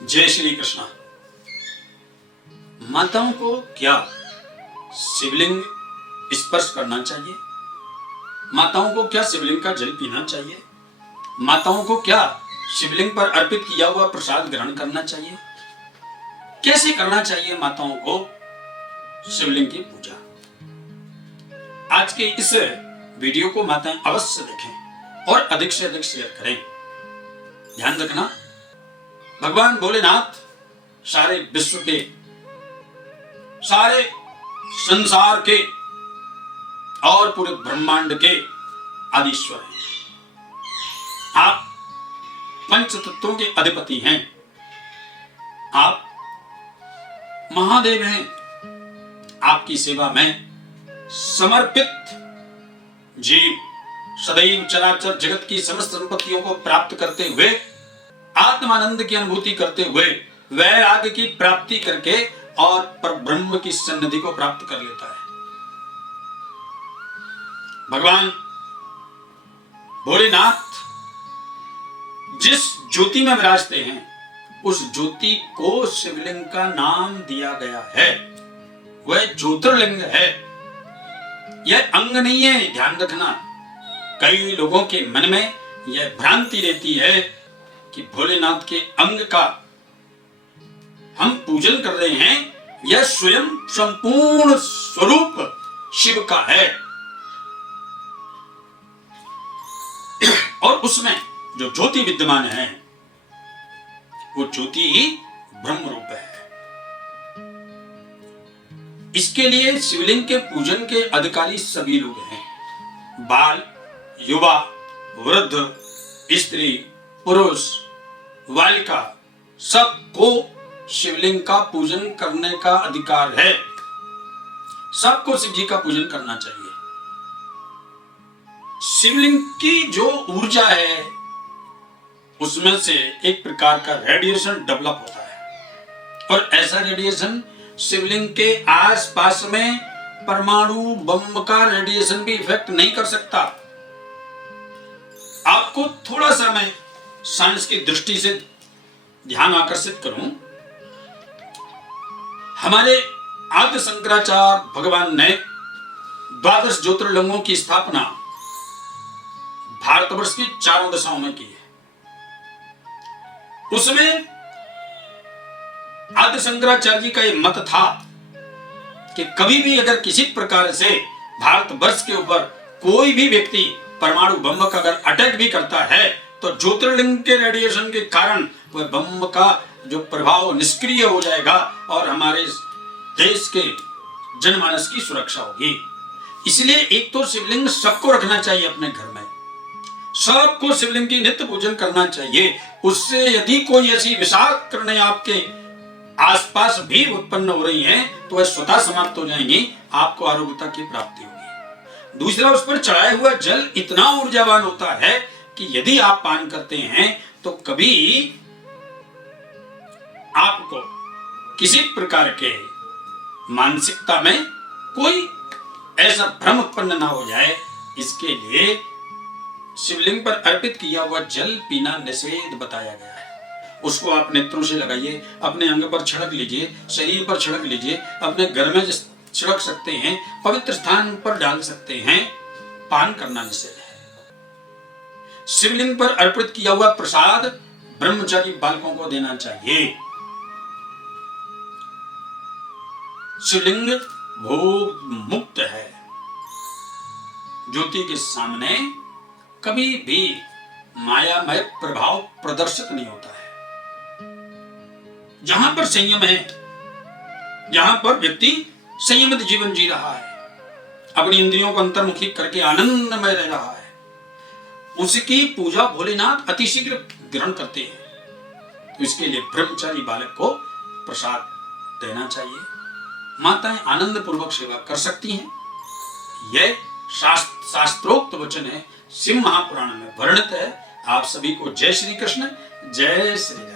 जय श्री कृष्णा। माताओं को क्या शिवलिंग स्पर्श करना चाहिए? माताओं को क्या शिवलिंग का जल पीना चाहिए? माताओं को क्या शिवलिंग पर अर्पित किया हुआ प्रसाद ग्रहण करना चाहिए? कैसे करना चाहिए माताओं को शिवलिंग की पूजा? आज के इस वीडियो को माताएं अवश्य देखें और अधिक से अधिक शेयर करें। ध्यान रखना, भगवान भोलेनाथ सारे विश्व के, सारे संसार के और पूरे ब्रह्मांड के आदिश्वर हैं। आप पंच तत्वों के अधिपति हैं। आप महादेव हैं। आपकी सेवा में समर्पित जीव सदैव चराचर जगत की समस्त संपत्तियों को प्राप्त करते हुए, आत्मानंद की अनुभूति करते हुए, वैराग्य की प्राप्ति करके और परब्रह्म की सन्निधि को प्राप्त कर लेता है। भगवान भोलेनाथ जिस ज्योति में विराजते हैं, उस ज्योति को शिवलिंग का नाम दिया गया है। वह ज्योतिर्लिंग है, यह अंग नहीं है। ध्यान रखना, कई लोगों के मन में यह भ्रांति रहती है कि भोलेनाथ के अंग का हम पूजन कर रहे हैं। यह स्वयं संपूर्ण स्वरूप शिव का है और उसमें जो ज्योति विद्यमान है, वो ज्योति ही ब्रह्म रूप है। इसके लिए शिवलिंग के पूजन के अधिकारी सभी लोग हैं। बाल, युवा, वृद्ध, स्त्री, पुरुष, बालिका, सबको शिवलिंग का पूजन करने का अधिकार है। सबको शिव जी का पूजन करना चाहिए। शिवलिंग की जो ऊर्जा है, उसमें से एक प्रकार का रेडिएशन डेवलप होता है और ऐसा रेडिएशन शिवलिंग के आसपास में परमाणु बम का रेडिएशन भी इफेक्ट नहीं कर सकता। आपको थोड़ा सा मैं साइंस की दृष्टि से ध्यान आकर्षित करूं। हमारे आद्य शंकराचार्य भगवान ने 12 ज्योतिर्लिंगों की स्थापना भारतवर्ष की 4 दिशाओं में की है। उसमें आद्य शंकराचार्य जी का यह मत था कि कभी भी अगर किसी प्रकार से भारतवर्ष के ऊपर कोई भी व्यक्ति परमाणु बम का अगर अटैक भी करता है, तो ज्योतिर्लिंग के रेडिएशन के कारण वह बम का जो प्रभाव निष्क्रिय हो जाएगा और हमारे देश के जनमानस की सुरक्षा होगी। इसलिए एक तो शिवलिंग सबको रखना चाहिए अपने घर में। सबको शिवलिंग की नित्य पूजन करना चाहिए। उससे यदि कोई ऐसी विषाक्त किरणें आपके आसपास भी उत्पन्न हो रही हैं, तो वह स्वतः समाप्त हो जाएंगी। आपको आरोग्यता की प्राप्ति होगी। दूसरा, उस पर चढ़ाया हुआ जल इतना ऊर्जावान होता है कि यदि आप पान करते हैं तो कभी आपको किसी प्रकार के मानसिकता में कोई ऐसा भ्रम उत्पन्न ना हो जाए। इसके लिए शिवलिंग पर अर्पित किया हुआ जल पीना निषेध बताया गया है। उसको आप नेत्रों से लगाइए, अपने अंग पर छिड़क लीजिए, शरीर पर छिड़क लीजिए, अपने घर में छिड़क सकते हैं, पवित्र स्थान पर डाल सकते हैं। पान करना निषेध है। शिवलिंग पर अर्पित किया हुआ प्रसाद ब्रह्मचारी बालकों को देना चाहिए। शिवलिंग भोग मुक्त है। ज्योति के सामने कभी भी मायामय प्रभाव प्रदर्शित नहीं होता है। जहां पर संयम है, जहां पर व्यक्ति संयमित जीवन जी रहा है, अपनी इंद्रियों को अंतर्मुखी करके आनंदमय रह रहा है, उसकी पूजा भोलेनाथ अतिशीघ्र ग्रहण करते हैं। तो इसके लिए ब्रह्मचारी बालक को प्रसाद देना चाहिए। माताएं आनंद पूर्वक सेवा कर सकती हैं। यह शास्त्रोक्त वचन है, शिव महापुराण में वर्णित है। आप सभी को जय श्री कृष्ण, जय श्री राम।